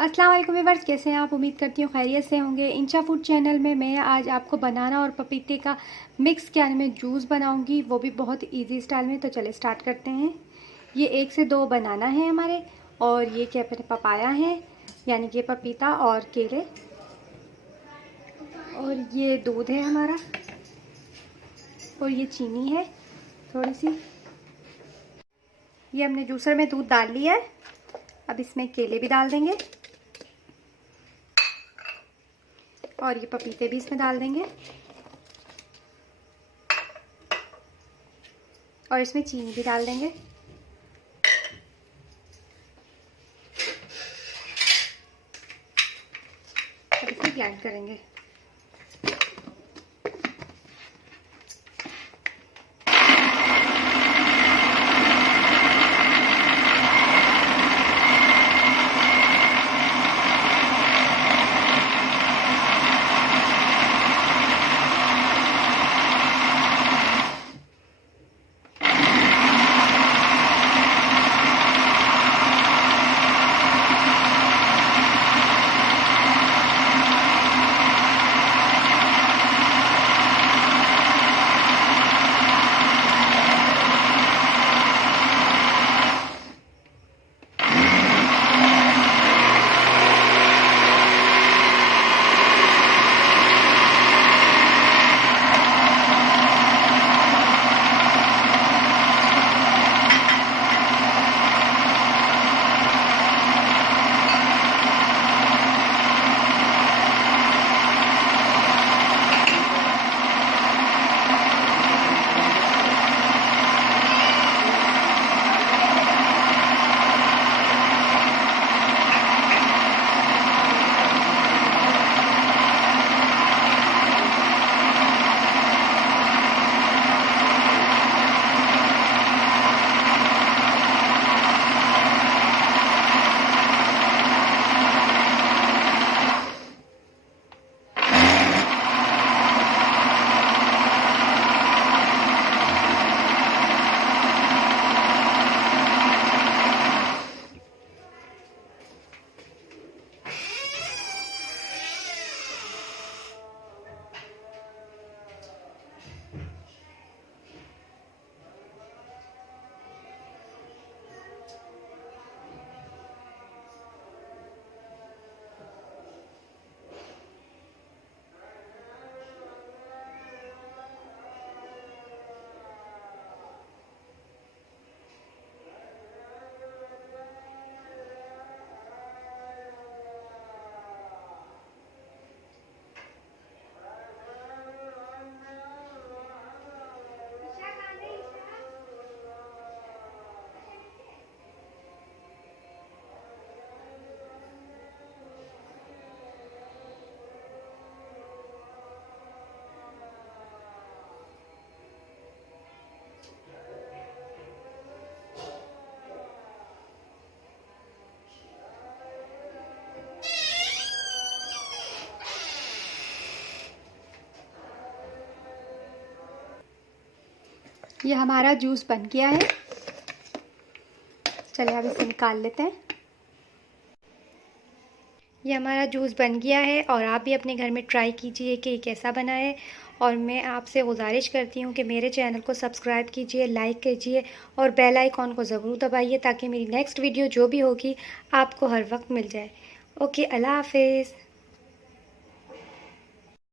अस्सलाम वालेकुम व्यूअर्स, कैसे हैं आप? उम्मीद करती हूँ खैरियत से होंगे। इंशा फूड चैनल में मैं आज आपको बनाना और पपीते का मिक्स के में जूस बनाऊंगी, वो भी बहुत इजी स्टाइल में। तो चले स्टार्ट करते हैं। ये 1 से 2 बनाना है हमारे, और ये क्या कहते हैं पपाया है, यानी कि पपीता और केले, और ये दूध है हमारा, और ये चीनी है थोड़ी सी। ये हमने जूसर में दूध डाल लिया है। अब इसमें केले भी डाल देंगे और ये पपीते भी इसमें डाल देंगे, और इसमें चीनी भी डाल देंगे। अब इसे ब्लेंड करेंगे। ये हमारा जूस बन गया है। चलिए अब इसे निकाल लेते हैं। ये हमारा जूस बन गया है, और आप भी अपने घर में ट्राई कीजिए कि कैसा बना है। और मैं आपसे गुजारिश करती हूँ कि मेरे चैनल को सब्सक्राइब कीजिए, लाइक कीजिए, और बेल आइकॉन को ज़रूर दबाइए, ताकि मेरी नेक्स्ट वीडियो जो भी होगी आपको हर वक्त मिल जाए। ओके, अल्लाह हाफिज़।